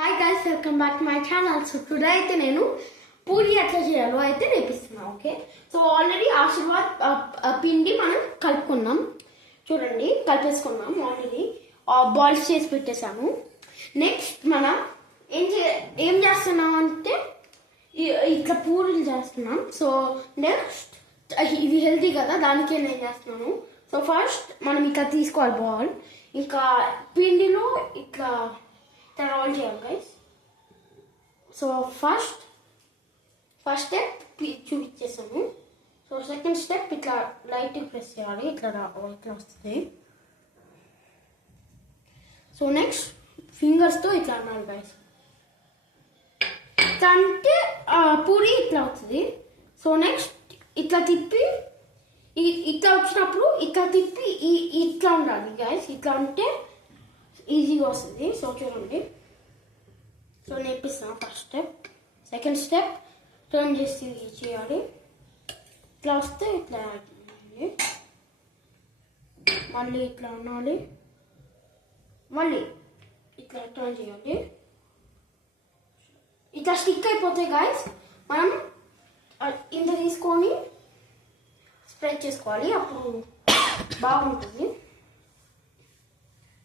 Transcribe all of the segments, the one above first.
Hi guys, welcome back to my channel. So today అయితే నేను పూరి ఎట్లా చేయాలో అయితే నేర్పిస్తున్నా. ఓకే, సో ఆల్రెడీ ఆశీర్వాద్ పిండి మనం కలుపుకున్నాం. చూడండి, కలిపేసుకున్నాం. ఆల్రెడీ బాల్స్ చేసి పెట్టేసాము. నెక్స్ట్ మనం ఏం చేస్తున్నాం అంటే ఇట్లా పూరీలు చేస్తున్నాం. సో నెక్స్ట్ ఇది హెల్తీ కదా, దానికే నేను చేస్తున్నాను. సో ఫస్ట్ మనం ఇట్లా తీసుకోవాలి బాల్, ఇంకా పిండిలో ఇట్లా రోల్ చేయాలి గైస్. సో ఫస్ట్ స్టెప్ చూపించేసాము. సో సెకండ్ స్టెప్ ఇట్లా లైట్ ప్రెస్ చేయాలి, ఇట్లా వస్తుంది. సో నెక్స్ట్ ఫింగర్స్తో ఇట్లా అన్నాను గైస్. ఇట్లా అంటే పూరి ఇట్లా వస్తుంది. సో నెక్స్ట్ ఇట్లా తిప్పి ఇట్లా వచ్చినప్పుడు ఇట్లా తిప్పి ఇట్లా ఉండాలి గైస్. ఇట్లా ఉంటే ఈజీగా వస్తుంది. సో చూడండి, సో నేర్పిస్తాను. First step, second step turn చేసి చేయాలి. ఇట్లా వస్తే ఇట్లా మళ్ళీ ఇట్లా అనాలి, మళ్ళీ ఇట్లా టర్న్ చేయాలి. ఇట్లా స్టిక్ అయిపోతే గాయస్ మనం ఇంత తీసుకొని స్ప్రెడ్ చేసుకోవాలి, అప్పుడు బాగుంటుంది.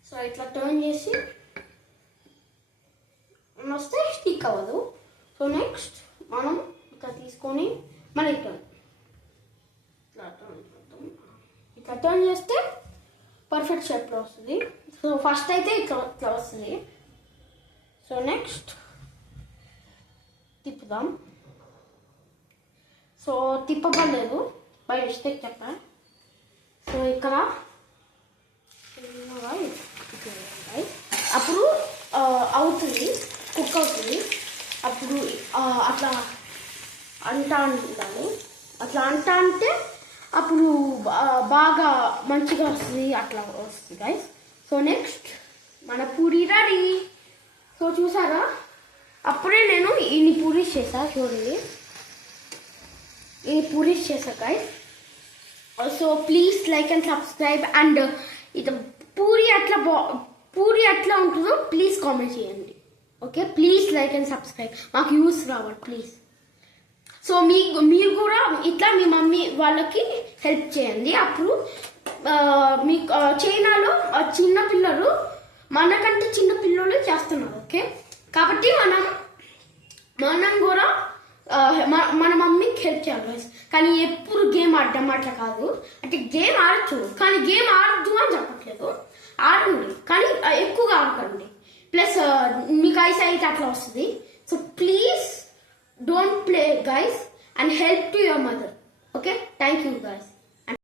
సో ఇట్లా టర్న్ చేసి వస్తే స్టిక్ అవ్వదు. సో నెక్స్ట్ మనం ఇట్లా తీసుకొని మళ్ళీ ఇట్లా టర్న్ చేస్తే పర్ఫెక్ట్ షేప్లో వస్తుంది. సో ఫస్ట్ అయితే ఇట్లా వస్తుంది. సో నెక్స్ట్ తిప్పుదాం. సో తిప్పబడలేదు, బై మిస్టేక్ చెప్పా. సో ఇక్కడ అప్పుడు అవుతుంది, కుక్ అవుతుంది. అప్పుడు అట్లా ఉండాలి. అట్లా అంటే అప్పుడు బాగా మంచిగా వస్తుంది, అట్లా వస్తుంది గైస్. సో నెక్స్ట్ మన పూరి రెడీ. సో చూసారా, అప్పుడే నేను ఇన్ని పూరీస్ చేసా. చూడండి, ఇన్ని పూరీస్ చేసా guys. So please like and subscribe. And ఇది పూరి ఎట్లా ఉంటుందో ప్లీజ్ కామెంట్ చేయండి. Okay, please like and subscribe, మాకు యూస్ రావాలి ప్లీజ్. సో మీరు కూడా ఇట్లా మీ మమ్మీ వాళ్ళకి హెల్ప్ చేయండి. అప్పుడు మీకు చైనాలో చిన్నపిల్లలు మనకంటే చిన్న పిల్లలు చేస్తున్నారు. ఓకే, కాబట్టి మనం కూడా మన మమ్మీకి హెల్ప్ చేయాలి. కానీ ఎప్పుడు గేమ్ ఆడడం అట్లా కాదు. అంటే గేమ్ ఆడచ్చు, కానీ గేమ్ ఆడద్దు అని చెప్పట్లేదు, ఆడండి కానీ ఎక్కువగా ఆడకండి. ప్లస్ మీకు ఐసైట్ అట్లా వస్తుంది. So please don't play guys and help to your mother.